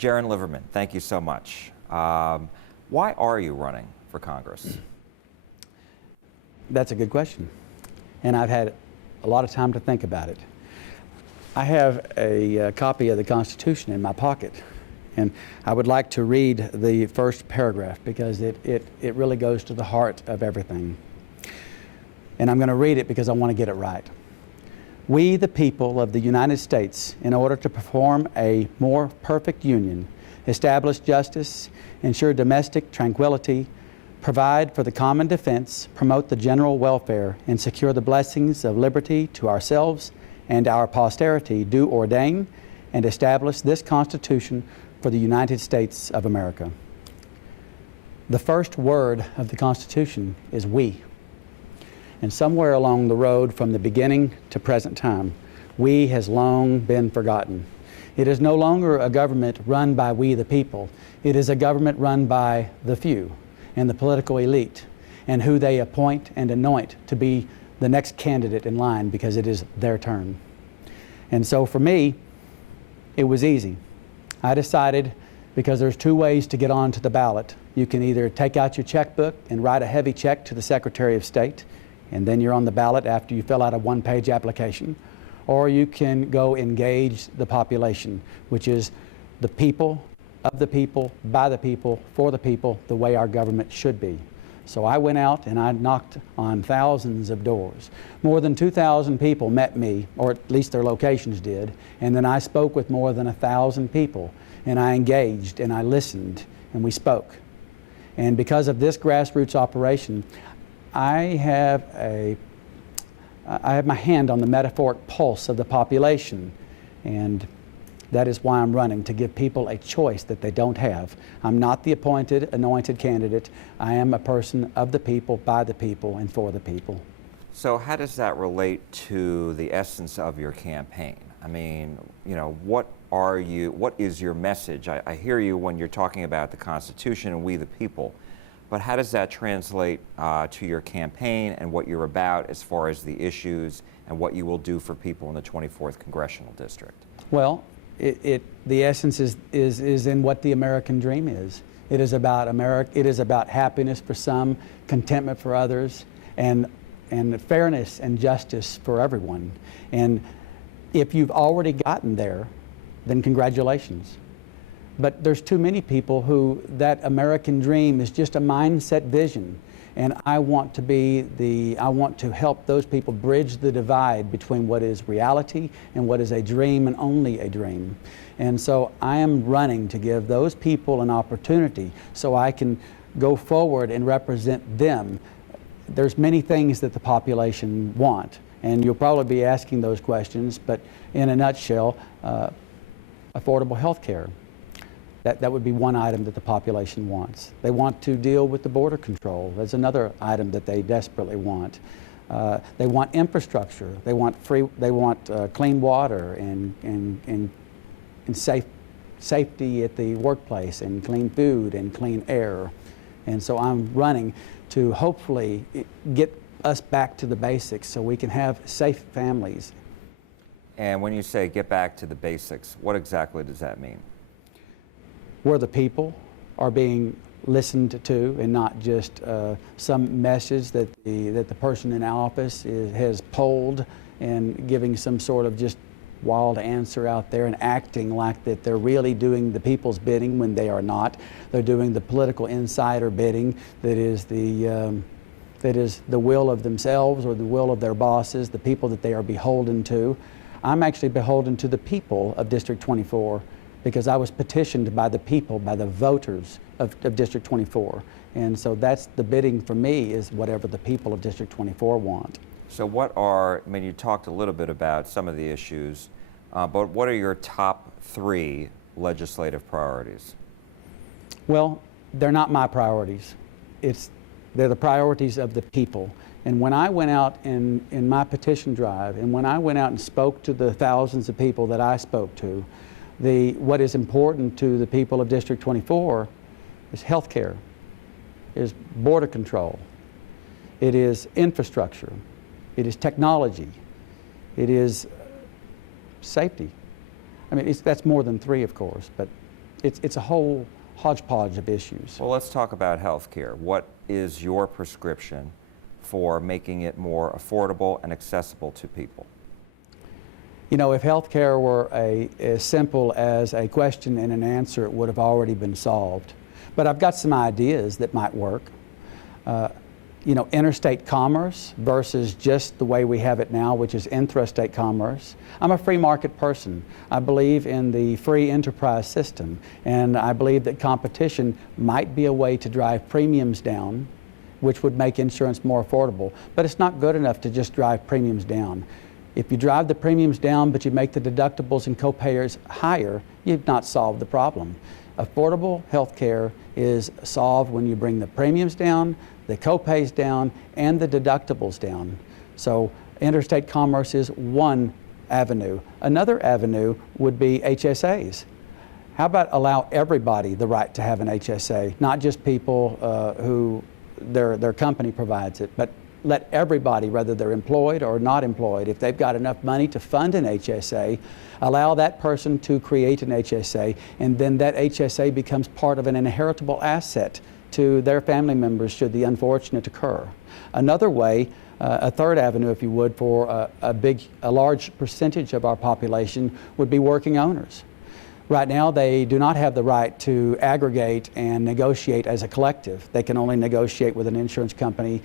Jeron Liverman, thank you so much. Why are you running for Congress? That's a good question, and I've had a lot of time to think about it. I have a copy of the Constitution in my pocket, and I would like to read the first paragraph because it really goes to the heart of everything. And I'm going to read it because I want to get it right. We, the people of the United States, in order to perform a more perfect union, establish justice, ensure domestic tranquility, provide for the common defense, promote the general welfare, and secure the blessings of liberty to ourselves and our posterity, do ordain and establish this Constitution for the United States of America. The first word of the Constitution is we. And somewhere along the road from the beginning to present time, we has long been forgotten. It is no longer a government run by we the people. It is a government run by the few and the political elite and who they appoint and anoint to be the next candidate in line because it is their turn. And so for me, it was easy. I decided, because there's two ways to get onto the ballot. You can either take out your checkbook and write a heavy check to the Secretary of State, and then you're on the ballot after you fill out a one-page application, or you can go engage the population, which is the people, of the people, by the people, for the people, the way our government should be. So I went out and I knocked on thousands of doors. More than 2,000 people met me, or at least their locations did, and then I spoke with more than 1,000 people, and I engaged and I listened and we spoke. And because of this grassroots operation, I have my hand on the metaphoric pulse of the population, and that is why I'm running, to give people a choice that they don't have. I'm not the appointed, anointed candidate. I am a person of the people, by the people, and for the people. So how does that relate to the essence of your campaign? I mean, you know, what is your message? I hear you when you're talking about the Constitution and we the people, but how does that translate to your campaign and what you're about as far as the issues and what you will do for people in the 24th Congressional District? Well, the essence is in what the American dream is. It is about It is about happiness for some, contentment for others, and fairness and justice for everyone. And if you've already gotten there, then congratulations. But there's too many people who that American dream is just a mindset vision. And I want to help those people bridge the divide between what is reality and what is a dream and only a dream. And so I am running to give those people an opportunity so I can go forward and represent them. There's many things that the population want, and you'll probably be asking those questions, but in a nutshell, affordable health care. That would be one item that the population wants. They want to deal with the border control. That's another item that they desperately want. They want infrastructure. They want clean water and safety at the workplace, and clean food and clean air. And so I'm running to hopefully get us back to the basics so we can have safe families. And when you say get back to the basics, what exactly does that mean? Where the people are being listened to and not just some message that the person in office has polled and giving some sort of just wild answer out there and acting like that they're really doing the people's bidding when they are not. They're doing the political insider bidding that is the will of themselves or the will of their bosses, the people that they are beholden to. I'm actually beholden to the people of District 24 because I was petitioned by the people, by the voters of District 24. And so that's the bidding for me, is whatever the people of District 24 want. So you talked a little bit about some of the issues, but what are your top 3 legislative priorities? Well, they're not my priorities. They're the priorities of the people. And when I went out in my petition drive, and when I went out and spoke to the thousands of people that I spoke to, what is important to the people of District 24 is health care, is border control, it is infrastructure, it is technology, it is safety. I mean, that's more than 3, of course, but it's a whole hodgepodge of issues. Well, let's talk about health care. What is your prescription for making it more affordable and accessible to people? You know, if health care were as simple as a question and an answer, it would have already been solved. But I've got some ideas that might work. You know, interstate commerce versus just the way we have it now, which is intrastate commerce. I'm a free market person. I believe in the free enterprise system, and I believe that competition might be a way to drive premiums down, which would make insurance more affordable. But it's not good enough to just drive premiums down. If you drive the premiums down, but you make the deductibles and co-payers higher, you've not solved the problem. Affordable health care is solved when you bring the premiums down, the co-pays down, and the deductibles down. So interstate commerce is one avenue. Another avenue would be HSAs. How about allow everybody the right to have an HSA, not just people who their company provides it, but let everybody, whether they're employed or not employed, if they've got enough money to fund an HSA, allow that person to create an HSA, and then that HSA becomes part of an inheritable asset to their family members should the unfortunate occur. Another way, a third avenue, if you would, for a large percentage of our population would be working owners. Right now, they do not have the right to aggregate and negotiate as a collective. They can only negotiate with an insurance company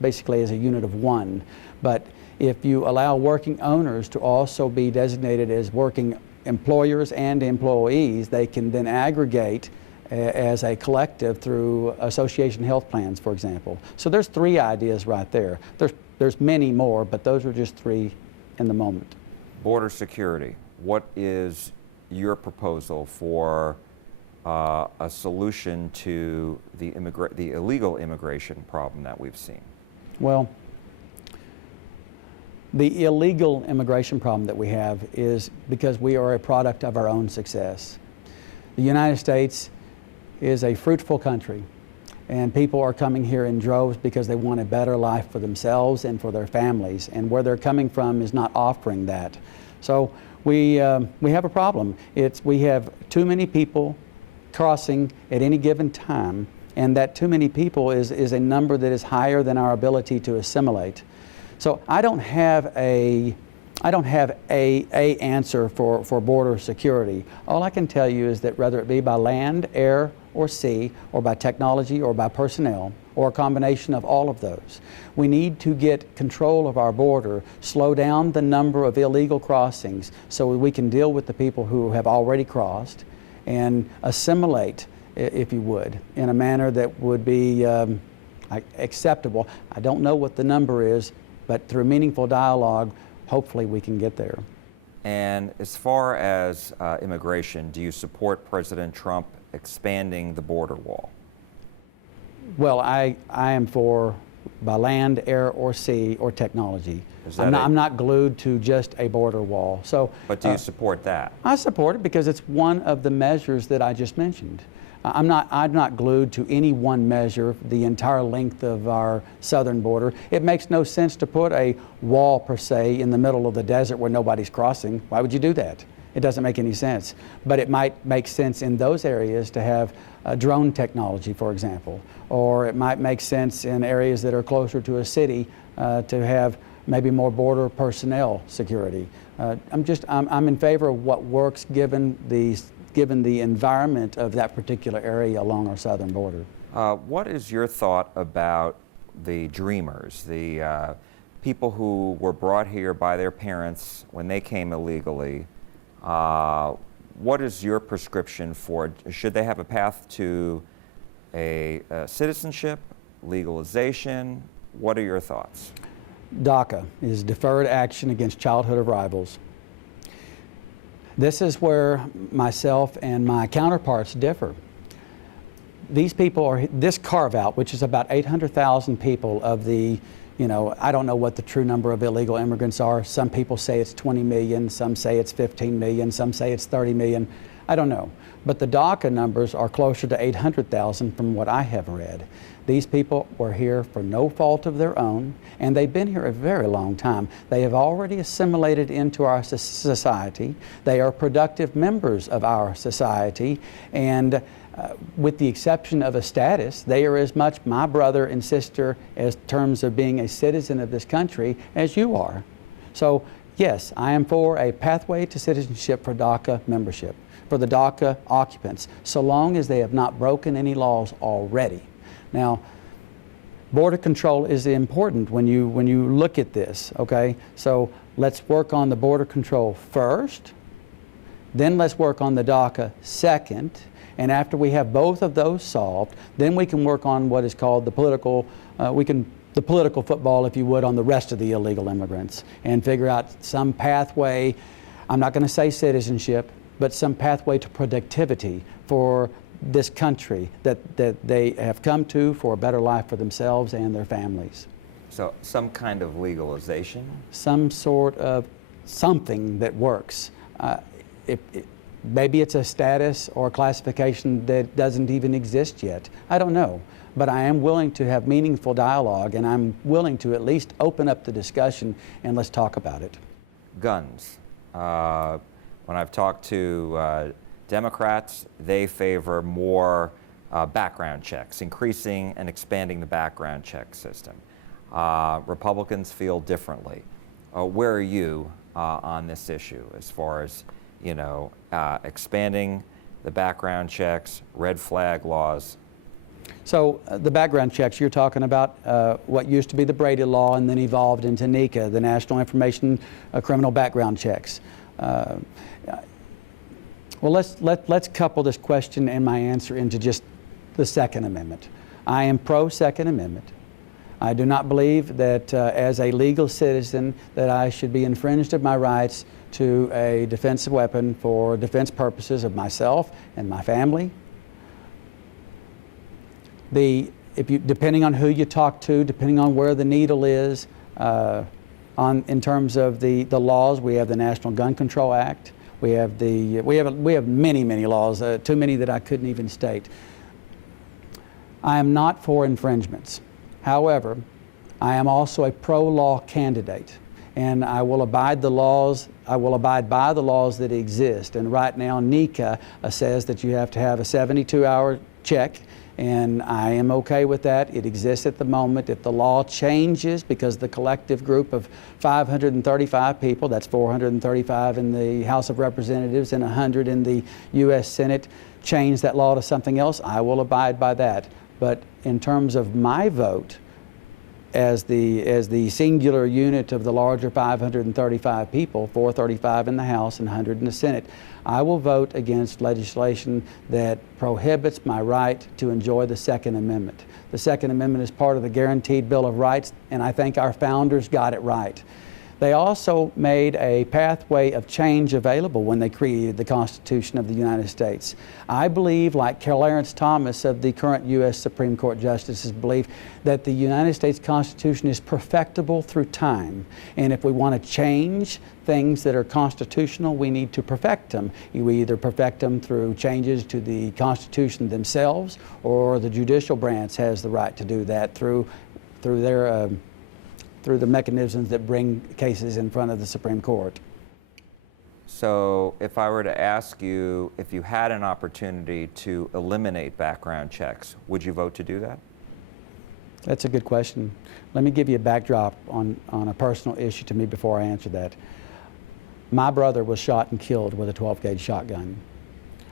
basically as a unit of one. But if you allow working owners to also be designated as working employers and employees, they can then aggregate as a collective through association health plans, for example. So there's three ideas right there. There's many more, but those are just three in the moment. Border security. What is your proposal for a solution to the illegal immigration problem that we've seen? Well, the illegal immigration problem that we have is because we are a product of our own success. The United States is a fruitful country, and people are coming here in droves because they want a better life for themselves and for their families, and where they're coming from is not offering that. So we have a problem. We have too many people crossing at any given time, and that too many people is a number that is higher than our ability to assimilate. So I don't have a answer for border security. All I can tell you is that whether it be by land, air, or sea, or by technology, or by personnel, or a combination of all of those, we need to get control of our border, slow down the number of illegal crossings so we can deal with the people who have already crossed, and assimilate, if you would, in a manner that would be acceptable. I don't know what the number is, but through meaningful dialogue, hopefully we can get there. And as far as immigration, do you support President Trump expanding the border wall? Well, I am for by land, air, or sea, or technology. I'm not glued to just a border wall. So, but do you support that? I support it because it's one of the measures that I just mentioned. I'm not glued to any one measure the entire length of our southern border. It makes no sense to put a wall per se in the middle of the desert where nobody's crossing. Why would you do that? It doesn't make any sense. But it might make sense in those areas to have drone technology, for example, or it might make sense in areas that are closer to a city to have maybe more border personnel security. I'm in favor of what works given the environment of that particular area along our southern border. What is your thought about the dreamers, the people who were brought here by their parents when they came illegally? What is your prescription for, should they have a path to a citizenship, legalization? What are your thoughts? DACA is Deferred Action Against Childhood Arrivals. This is where myself and my counterparts differ. These people are, this carve-out, which is about 800,000 people of the, I don't know what the true number of illegal immigrants are. Some people say it's 20 million, some say it's 15 million, some say it's 30 million. I don't know. But the DACA numbers are closer to 800,000 from what I have read. These people were here for no fault of their own, and they've been here a very long time. They have already assimilated into our society. They are productive members of our society, and with the exception of a status, they are as much my brother and sister in terms of being a citizen of this country as you are. So yes, I am for a pathway to citizenship for DACA membership, for the DACA occupants, so long as they have not broken any laws already. Now, border control is important when you look at this, okay? So let's work on the border control first, then let's work on the DACA second, and after we have both of those solved, then we can work on what is called the political, the political football, if you would, on the rest of the illegal immigrants and figure out some pathway, I'm not going to say citizenship, but some pathway to productivity for this country that they have come to for a better life for themselves and their families. So some kind of legalization? Some sort of something that works. Maybe it's a status or a classification that doesn't even exist yet. I don't know. But I am willing to have meaningful dialogue, and I'm willing to at least open up the discussion and let's talk about it. Guns. When I've talked to Democrats, they favor more background checks, increasing and expanding the background check system. Republicans feel differently. Where are you on this issue as far as, you know, expanding the background checks, red flag laws? So the background checks, you're talking about what used to be the Brady Law and then evolved into NICA, the National Information Criminal Background Checks. Well, let's couple this question and my answer into just the Second Amendment. I am pro Second Amendment. I do not believe that as a legal citizen that I should be infringed of my rights to a defensive weapon for defense purposes of myself and my family. Depending on who you talk to, depending on where the needle is, in terms of the laws, we have the National Gun Control Act. We have many laws, too many that I couldn't even state. I am not for infringements. However, I am also a pro-law candidate, and I will abide by the laws that exist. And right now, NICA says that you have to have a 72-hour check, and I am okay with that. It exists at the moment. If the law changes, because the collective group of 535 people, that's 435 in the House of Representatives and 100 in the U.S. Senate, change that law to something else, I will abide by that. But in terms of my vote, as the singular unit of the larger 535 people, 435 in the House and 100 in the Senate, I will vote against legislation that prohibits my right to enjoy the Second Amendment. The Second Amendment is part of the Guaranteed Bill of Rights, and I think our founders got it right. They also made a pathway of change available when they created the Constitution of the United States. I believe, like Clarence Thomas of the current U.S. Supreme Court justices believe, that the United States Constitution is perfectible through time. And if we want to change things that are constitutional, we need to perfect them. We either perfect them through changes to the Constitution themselves, or the judicial branch has the right to do that through the mechanisms that bring cases in front of the Supreme Court. So if I were to ask you if you had an opportunity to eliminate background checks, would you vote to do that? That's a good question. Let me give you a backdrop on a personal issue to me before I answer that. My brother was shot and killed with a 12-gauge shotgun.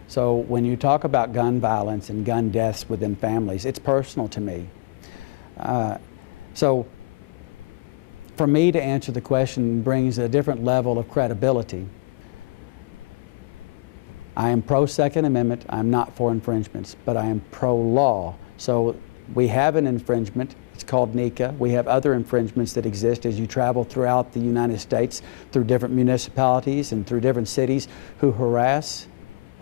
So when you talk about gun violence and gun deaths within families, it's personal to me. So for me to answer the question brings a different level of credibility. I am pro-Second Amendment. I'm not for infringements, but I am pro-law. So we have an infringement. It's called NICA. We have other infringements that exist as you travel throughout the United States through different municipalities and through different cities who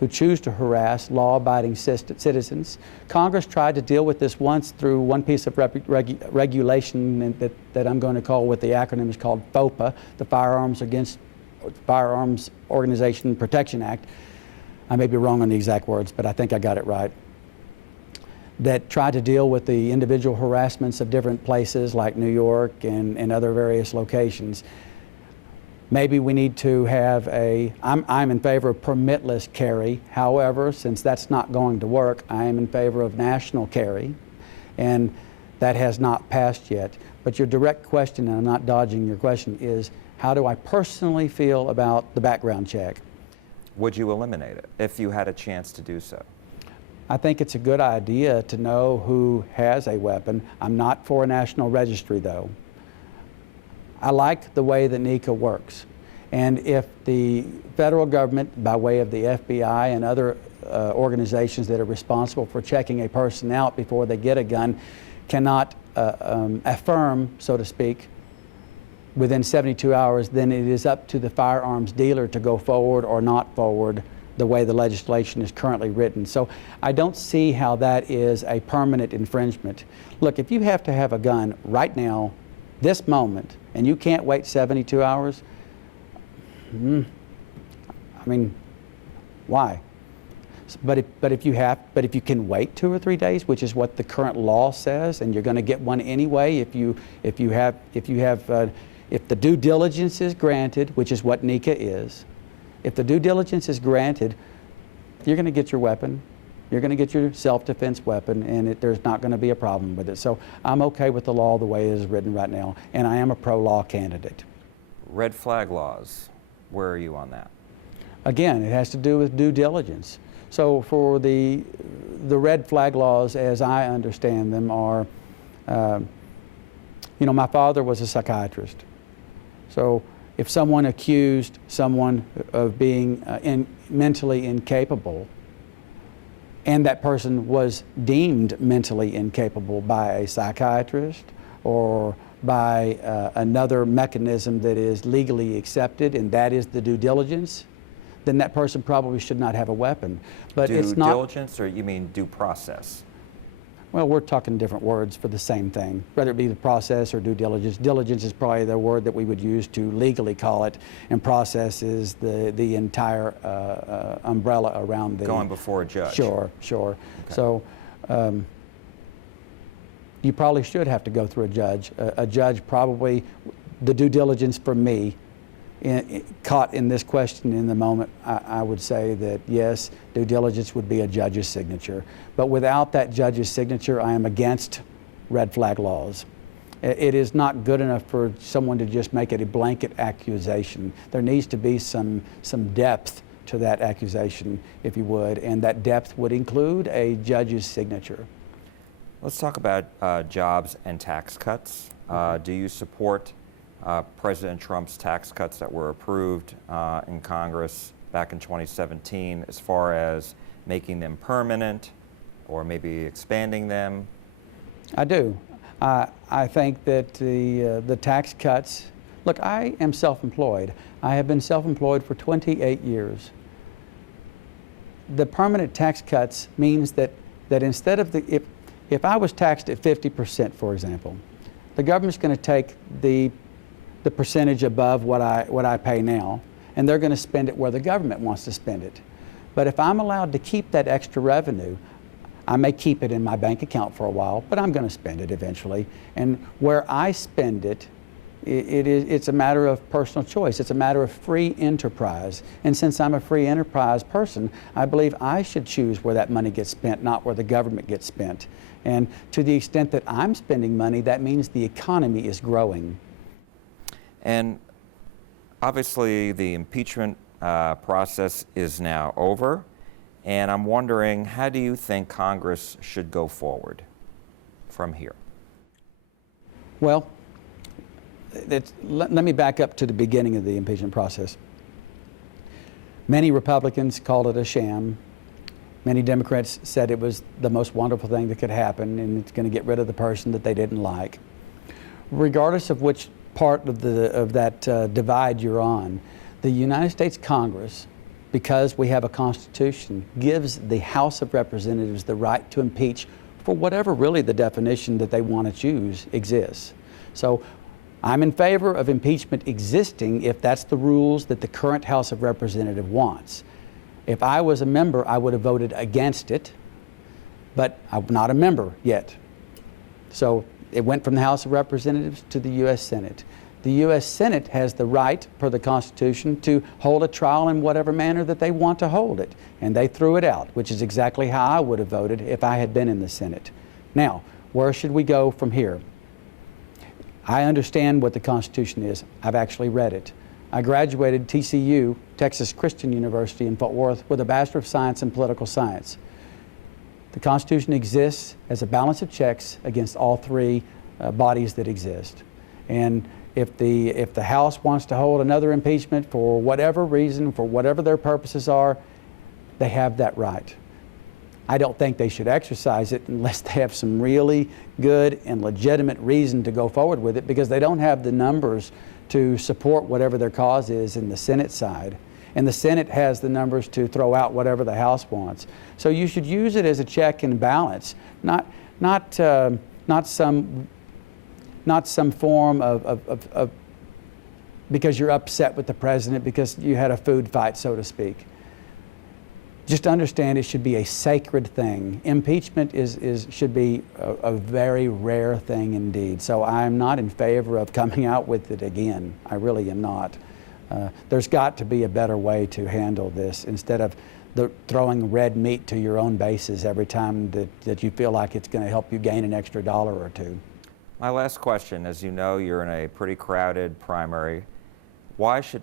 choose to harass law-abiding citizens. Congress tried to deal with this once through one piece of regulation that I'm going to call, what the acronym is called FOPA, the Firearms Organization Protection Act. I may be wrong on the exact words, but I think I got it right, that try to deal with the individual harassments of different places like New York and other various locations. Maybe we need to have I'm in favor of permitless carry. However, since that's not going to work, I am in favor of national carry, and that has not passed yet. But your direct question, and I'm not dodging your question, is how do I personally feel about the background check? Would you eliminate it if you had a chance to do so? I think it's a good idea to know who has a weapon. I'm not for a national registry, though. I like the way that NECA works. And if the federal government, by way of the FBI and other organizations that are responsible for checking a person out before they get a gun, cannot affirm, so to speak, within 72 hours, then it is up to the firearms dealer to go forward or not forward the way the legislation is currently written. So I don't see how that is a permanent infringement. Look, if you have to have a gun right now, this moment, and you can't wait 72 hours, I mean, why? But if you can wait 2 or 3 days, which is what the current law says, and you're going to get one anyway, if the due diligence is granted, which is what NECA is, if the due diligence is granted, you're going to get your weapon, you're going to get your self-defense weapon, and there's not going to be a problem with it. So I'm okay with the law the way it is written right now, and I am a pro-law candidate. Red flag laws, where are you on that? Again, it has to do with due diligence. So for the red flag laws, as I understand them, are, my father was a psychiatrist. So if someone accused someone of being mentally incapable, and that person was deemed mentally incapable by a psychiatrist or by another mechanism that is legally accepted, and that is the due diligence, then that person probably should not have a weapon. But it's not. Due diligence, or you mean due process? Well, we're talking different words for the same thing, whether it be the process or due diligence. Diligence is probably the word that we would use to legally call it, and process is the entire umbrella around the... Going before a judge. Sure. Okay. So you probably should have to go through a judge. A judge probably, the due diligence for me, caught in this question in the moment, I would say that yes, due diligence would be a judge's signature. But without that judge's signature, I am against red flag laws. It is not good enough for someone to just make it a blanket accusation. There needs to be some depth to that accusation, if you would, and that depth would include a judge's signature. Let's talk about jobs and tax cuts. Do you support President Trump's tax cuts that were approved in Congress back in 2017, as far as making them permanent or maybe expanding them? I do. I think that the tax cuts, look, I am self-employed. I have been self-employed for 28 years. The permanent tax cuts means that instead of if I was taxed at 50%, for example, the government's going to take the percentage above what I pay now, and they're going to spend it where the government wants to spend it. But if I'm allowed to keep that extra revenue, I may keep it in my bank account for a while, but I'm going to spend it eventually. And where I spend it, it's a matter of personal choice. It's a matter of free enterprise. And since I'm a free enterprise person, I believe I should choose where that money gets spent, not where the government gets spent. And to the extent that I'm spending money, that means the economy is growing. And obviously the impeachment process is now over, and I'm wondering, how do you think Congress should go forward from here? Well, let me back up to the beginning of the impeachment process. Many Republicans called it a sham. Many Democrats said it was the most wonderful thing that could happen, and it's going to get rid of the person that they didn't like. Regardless of which part of that divide you're on, the United States Congress, because we have a Constitution, gives the House of Representatives the right to impeach for whatever really the definition that they want to choose exists. So I'm in favor of impeachment existing if that's the rules that the current House of Representatives wants. If I was a member, I would have voted against it, but I'm not a member yet. So it went from the House of Representatives to the U.S. Senate. The U.S. Senate has the right, per the Constitution, to hold a trial in whatever manner that they want to hold it. And they threw it out, which is exactly how I would have voted if I had been in the Senate. Now, where should we go from here? I understand what the Constitution is. I've actually read it. I graduated TCU, Texas Christian University in Fort Worth, with a Bachelor of Science in Political Science. The Constitution exists as a balance of checks against all three bodies that exist. And if the House wants to hold another impeachment for whatever reason, for whatever their purposes are, they have that right. I don't think they should exercise it unless they have some really good and legitimate reason to go forward with it, because they don't have the numbers to support whatever their cause is in the Senate side. And the Senate has the numbers to throw out whatever the House wants. So you should use it as a check and balance, not some form of because you're upset with the president because you had a food fight, so to speak. Just understand it should be a sacred thing. Impeachment should be a very rare thing indeed. So I'm not in favor of coming out with it again. I really am not. There's got to be a better way to handle this instead of throwing red meat to your own bases every time that you feel like it's going to help you gain an extra $1 or $2. My last question, as you know, you're in a pretty crowded primary. Why should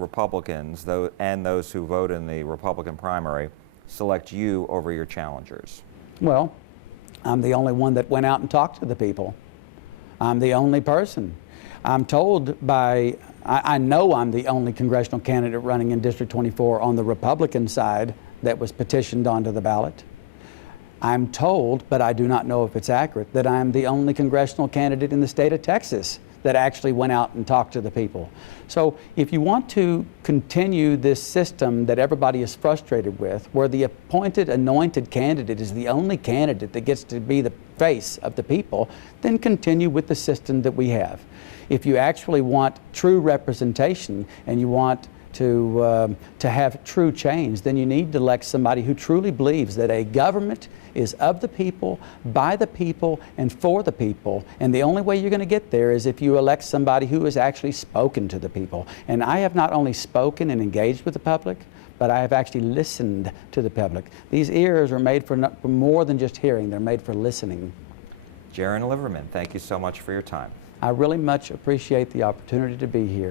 Republicans, and those who vote in the Republican primary, select you over your challengers? Well, I'm the only one that went out and talked to the people. I'm the only person. I'm told I know I'm the only congressional candidate running in District 24 on the Republican side that was petitioned onto the ballot. I'm told, but I do not know if it's accurate, that I'm the only congressional candidate in the state of Texas that actually went out and talked to the people. So if you want to continue this system that everybody is frustrated with, where the appointed, anointed candidate is the only candidate that gets to be the face of the people, then continue with the system that we have. If you actually want true representation and you want to have true change, then you need to elect somebody who truly believes that a government is of the people, by the people, and for the people. And the only way you're going to get there is if you elect somebody who has actually spoken to the people. And I have not only spoken and engaged with the public, but I have actually listened to the public. These ears are made for more than just hearing, they're made for listening. Jeron Liverman, thank you so much for your time. I really much appreciate the opportunity to be here.